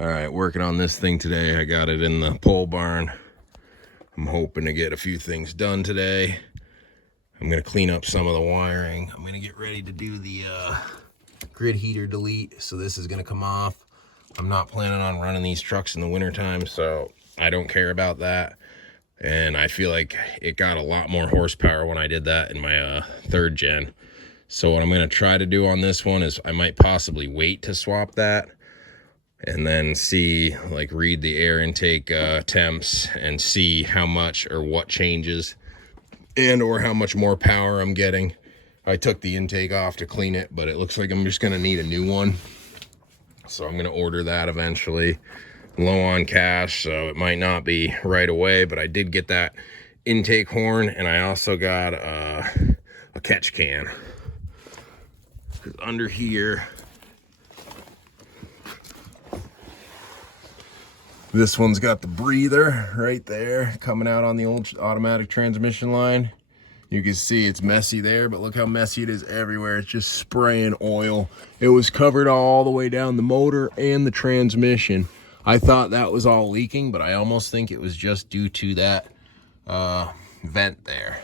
All right, working on this thing today. I got it in the pole barn. I'm hoping to get a few things done today. I'm gonna clean up some of the wiring. I'm gonna get ready to do the grid heater delete. So this is gonna come off. I'm not planning on running these trucks in the wintertime, so I don't care about that. And I feel like it got a lot more horsepower when I did that in my third gen. So what I'm gonna try to do on this one is I might possibly wait to swap that and then see, like, read the air intake temps and see how much or what changes and or how much more power I'm getting. I took the intake off to clean it, but it looks like I'm just gonna need a new one. So I'm gonna order that eventually. Low on cash, so it might not be right away, but I did get that intake horn, and I also got a catch can. 'Cause under here, this one's got the breather right there coming out on the old automatic transmission line. You can see it's messy there, but look how messy it is everywhere. It's just spraying oil. It was covered all the way down the motor and the transmission. I thought that was all leaking, but I almost think it was just due to that vent there.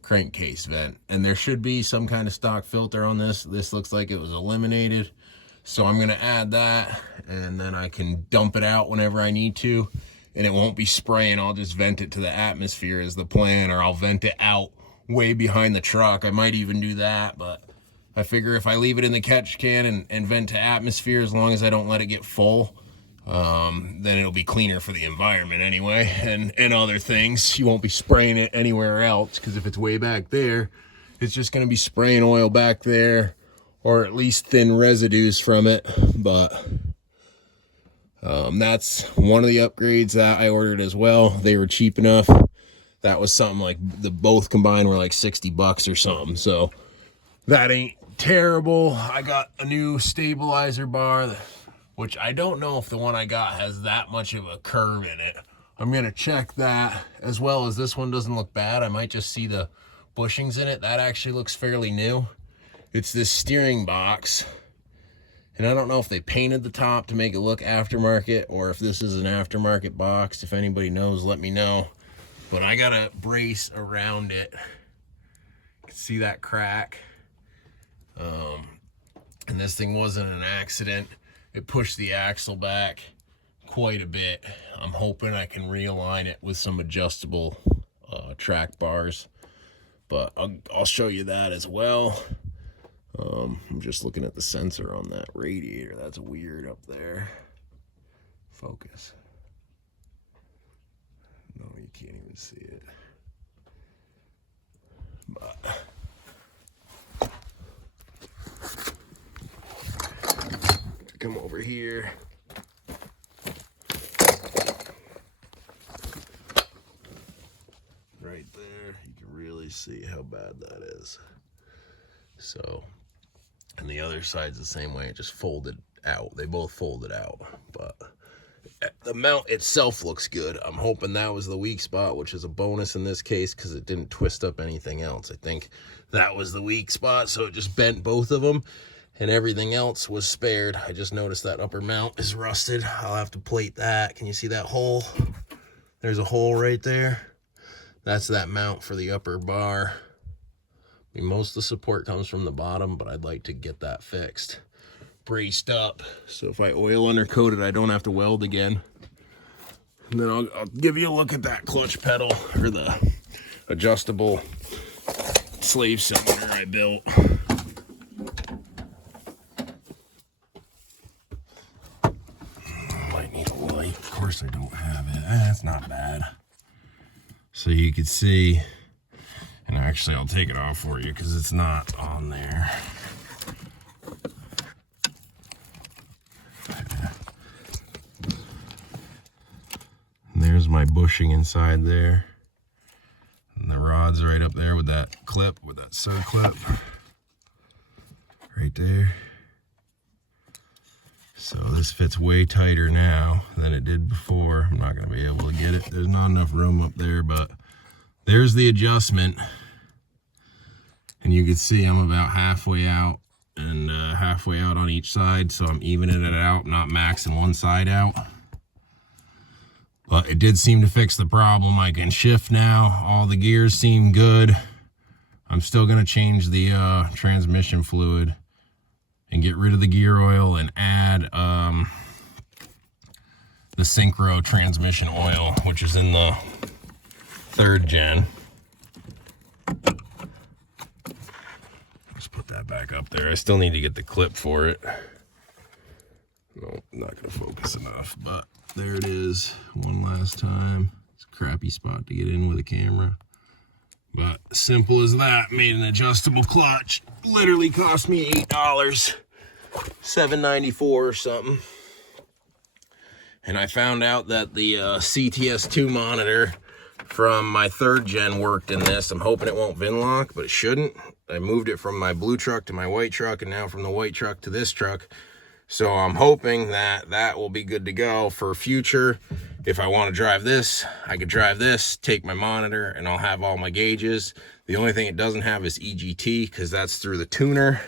Crankcase vent. And there should be some kind of stock filter on this. This looks like it was eliminated. So I'm gonna add that, and then I can dump it out whenever I need to, and it won't be spraying. I'll just vent it to the atmosphere is the plan, or I'll vent it out way behind the truck. I might even do that, but I figure if I leave it in the catch can and vent to atmosphere, as long as I don't let it get full, then it'll be cleaner for the environment anyway, and other things. You won't be spraying it anywhere else, because if it's way back there, it's just gonna be spraying oil back there, or at least thin residues from it. But that's one of the upgrades that I ordered as well. They were cheap enough. That was something like, the both combined were like 60 bucks or something, so that ain't terrible. I got a new stabilizer bar, which I don't know if the one I got has that much of a curve in it. I'm gonna check that, as well as this one doesn't look bad. I might just see the bushings in it. That actually looks fairly new. It's this steering box, and I don't know if they painted the top to make it look aftermarket, or if this is an aftermarket box. If anybody knows, let me know. But I got a brace around it. You can see that crack. And this thing wasn't an accident. It pushed the axle back quite a bit. I'm hoping I can realign it with some adjustable track bars, but I'll show you that as well. I'm just looking at the sensor on that radiator. That's weird up there. Focus. No, you can't even see it. But come over here. Right there, you can really see how bad that is. So, and the other side's the same way, it just folded out. They both folded out, but the mount itself looks good. I'm hoping that was the weak spot, which is a bonus in this case because it didn't twist up anything else. I think that was the weak spot, so it just bent both of them, and everything else was spared. I just noticed that upper mount is rusted. I'll have to plate that. Can you see that hole? There's a hole right there. That's that mount for the upper bar. I mean, most of the support comes from the bottom, but I'd like to get that fixed, braced up, so if I oil undercoat it, I don't have to weld again. And then I'll give you a look at that clutch pedal, or the adjustable slave cylinder I built. Might need a light. Of course I don't have it. That's not bad. So you can see, and actually I'll take it off for you because it's not on there. And there's my bushing inside there. And the rod's right up there with that clip, with that circlip. Right there. So this fits way tighter now than it did before. I'm not gonna be able to get it. There's not enough room up there, but there's the adjustment. And you can see I'm about halfway out and halfway out on each side, so I'm evening it out, not maxing one side out. But it did seem to fix the problem. I can shift now. All the gears seem good. I'm still going to change the transmission fluid and get rid of the gear oil and add the synchro transmission oil, which is in the 3rd gen. Let's put that back up there. I still need to get the clip for it. No, not going to focus enough, but there it is one last time. It's a crappy spot to get in with a camera. But simple as that. Made an adjustable clutch. Literally cost me $8, $7.94 or something. And I found out that the CTS2 monitor from my 3rd gen worked in this. I'm hoping it won't VIN lock, but it shouldn't. I moved it from my blue truck to my white truck, and now from the white truck to this truck. So I'm hoping that that will be good to go for future. If I want to drive this, I could drive this, take my monitor, and I'll have all my gauges. The only thing it doesn't have is EGT, because that's through the tuner,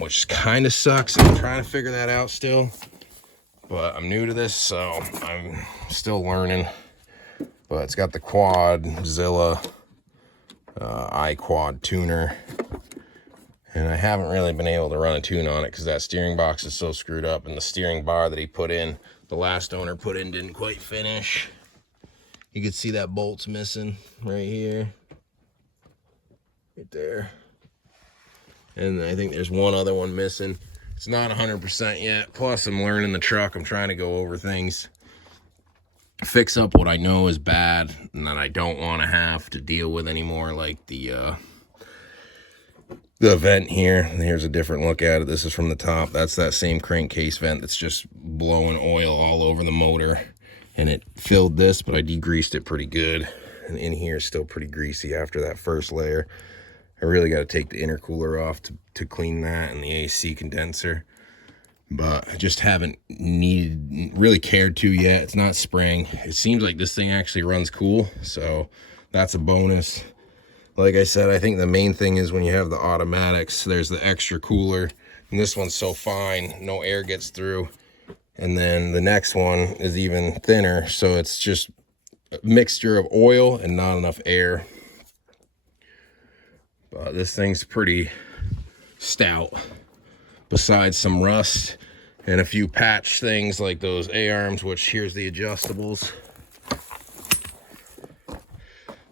which kind of sucks. I'm trying to figure that out still. But I'm new to this, so I'm still learning. But it's got the Quadzilla iQuad tuner. And I haven't really been able to run a tune on it because that steering box is so screwed up, and the steering bar that he put in, the last owner put in, didn't quite finish. You can see that bolt's missing right here. Right there. And I think there's one other one missing. It's not 100% yet. Plus, I'm learning the truck. I'm trying to go over things, fix up what I know is bad and that I don't want to have to deal with anymore, like the vent here. Here's a different look at it. This is from the top. That's that same crankcase vent that's just blowing oil all over the motor. And it filled this, but I degreased it pretty good. And in here is still pretty greasy after that first layer. I really got to take the intercooler off to clean that, and the AC condenser. But I just haven't really cared to yet. It's not spraying. It seems like this thing actually runs cool, so that's a bonus. Like I said, I think the main thing is when you have the automatics, there's the extra cooler. And this one's so fine, no air gets through. And then the next one is even thinner, so it's just a mixture of oil and not enough air. But this thing's pretty stout. Besides some rust and a few patch things like those A-arms, which here's the adjustables.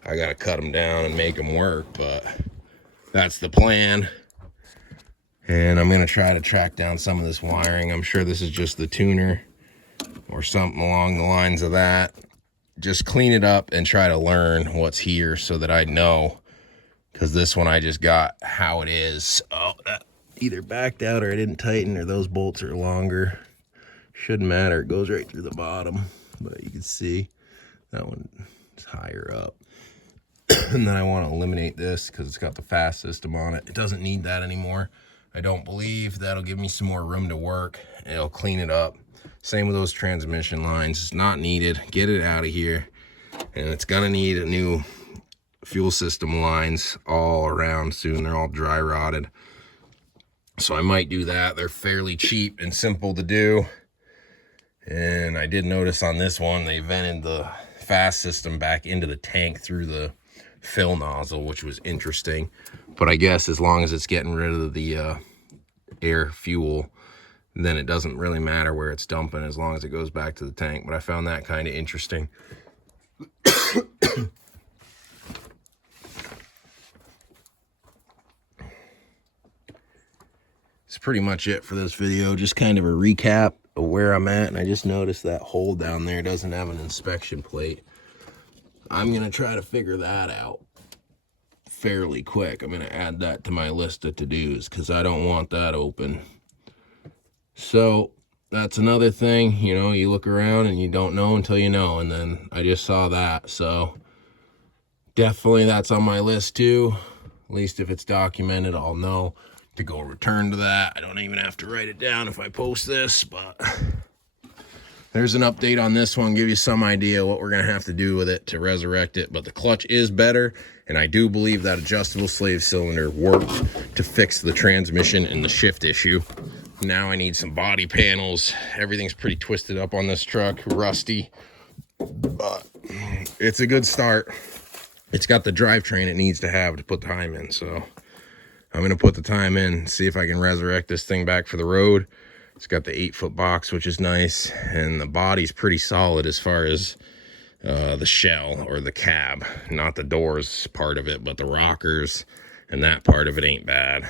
I gotta cut them down and make them work, but that's the plan. And I'm gonna try to track down some of this wiring. I'm sure this is just the tuner or something along the lines of that. Just clean it up and try to learn what's here so that I know. Because this one I just got how it is. Oh, that either backed out or I didn't tighten, or those bolts are longer. Shouldn't matter. It goes right through the bottom. But you can see that one is higher up. And then I want to eliminate this because it's got the fast system on it. It doesn't need that anymore. I don't believe. That'll give me some more room to work. It'll clean it up. Same with those transmission lines. It's not needed. Get it out of here. And it's going to need a new fuel system lines all around soon. They're all dry rotted. So I might do that. They're fairly cheap and simple to do. And I did notice on this one, they vented the fast system back into the tank through the fill nozzle, which was interesting. But I guess as long as it's getting rid of the air fuel, then it doesn't really matter where it's dumping as long as it goes back to the tank. But I found that kind of interesting. It's pretty much it for this video. Just kind of a recap of where I'm at. And I just noticed that hole down there doesn't have an inspection plate. I'm going to try to figure that out fairly quick. I'm going to add that to my list of to-dos because I don't want that open. So that's another thing. You know, you look around and you don't know until you know. And then I just saw that. So definitely that's on my list too. At least if it's documented, I'll know to go return to that. I don't even have to write it down if I post this, but there's an update on this one, give you some idea what we're going to have to do with it to resurrect it. But the clutch is better, and I do believe that adjustable slave cylinder worked to fix the transmission and the shift issue. Now I need some body panels. Everything's pretty twisted up on this truck, rusty, but it's a good start. It's got the drivetrain it needs to have to put time in, so I'm going to put the time in, see if I can resurrect this thing back for the road. It's got the 8-foot box, which is nice, and the body's pretty solid as far as the shell or the cab. Not the doors part of it, but the rockers and that part of it ain't bad.